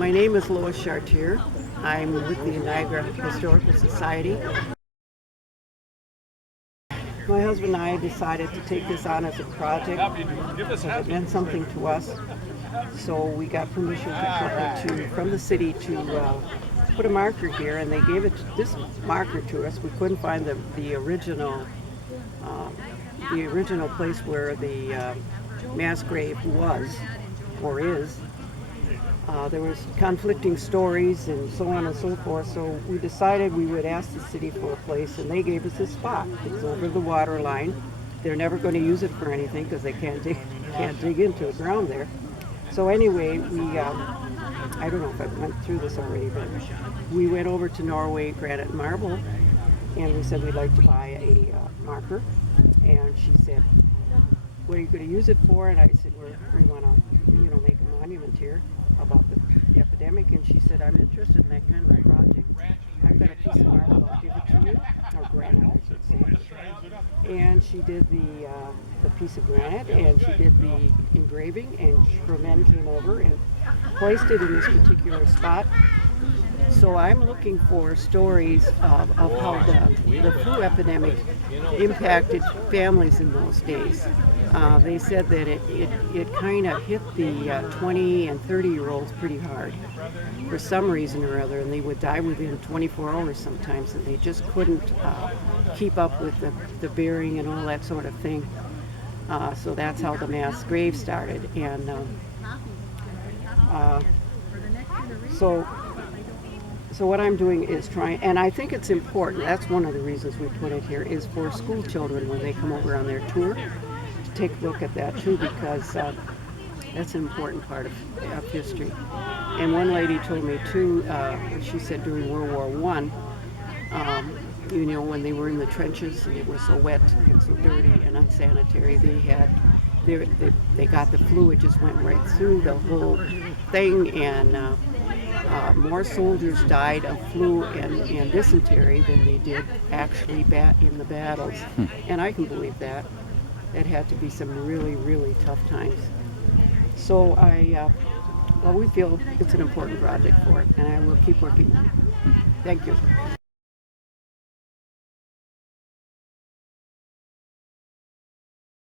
My name is Lois Chartier. I'm with the Niagara Historical Society. My husband and I decided to take this on as a project because it meant something to us. So we got permission from the city to put a marker here, and they gave this marker to us. We couldn't find the original place where the mass grave was or is. There was conflicting stories and so on and so forth, so we decided we would ask the city for a place, and they gave us a spot. It's over the water line. They're never going to use it for anything because they can't dig into the ground there. So anyway, I don't know if I went through this already, but we went over to Norway Granite and Marble, and we said we'd like to buy a marker, and she said, "What are you going to use it for?" And I said, "We want to, make a monument here about the epidemic." And she said, "I'm interested in that kind of a project. I've got a piece of marble, I'll give it to you," or granite, I should say. And she did the piece of granite, and she did the engraving, and her men came over and placed it in this particular spot. So I'm looking for stories of how the flu epidemic impacted families in those days. They said that it kind of hit the 20 and 30-year-olds pretty hard for some reason or other, and they would die within 24 hours sometimes, and they just couldn't keep up with the burying and all that sort of thing. So that's how the mass grave started. And So what I'm doing is trying, and I think it's important, that's one of the reasons we put it here, is for school children when they come over on their tour to take a look at that too, because that's an important part of history. And one lady told me too, she said during World War I, when they were in the trenches and it was so wet and so dirty and unsanitary, they got the flu. It just went right through the whole thing, and more soldiers died of flu and dysentery than they did actually in the battles. And I can believe that. That had to be some really, really tough times. So we feel it's an important project for it, and I will keep working on it. Thank you.